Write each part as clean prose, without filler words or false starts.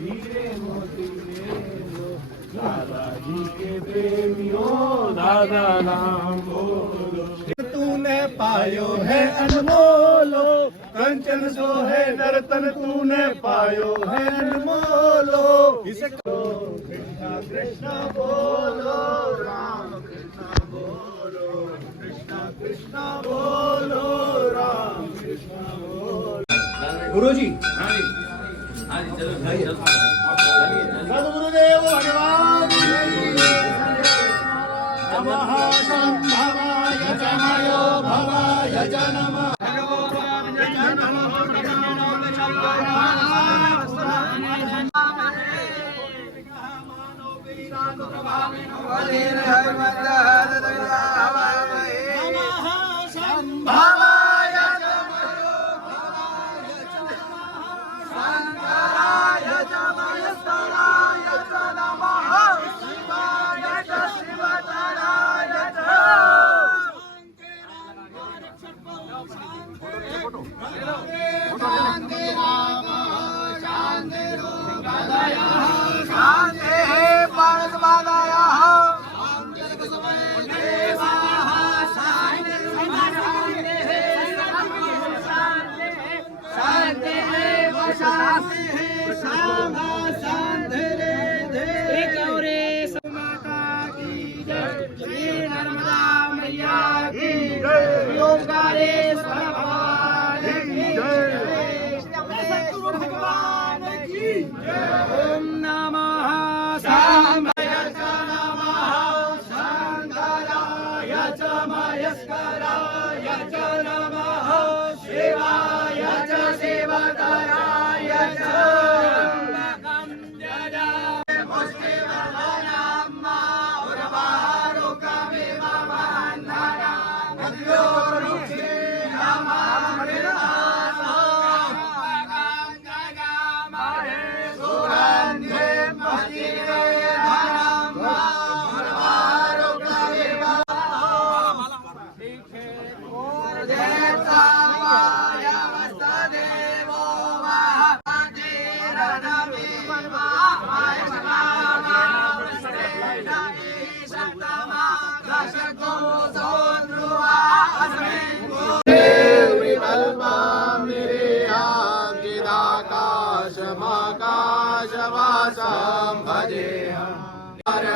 हीरे मोती ले लो, दादाजी के प्रेमियों दादा नाम बोलो। तूने पायो है अनमोलो, कंचन सो है नर्तन तूने पायो है अनमोलो। इसे कृष्णा कृष्णा बोलो, राम कृष्णा बोलो, कृष्णा कृष्णा बोलो, राम कृष्णा बोलो। गुरुजी हाँ जी चलो सद्गुरुदेव भगवान नमः संभवाय जमयो भवाय च नमः।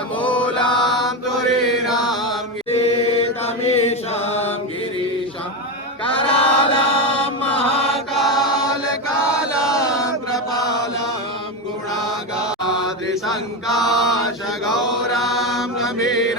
मूलां तुरीणां गीतमीशां गिरीशां करालां महाकालकालां कृपालां गुणागाद्रिसङ्काशगौरां गम्भीर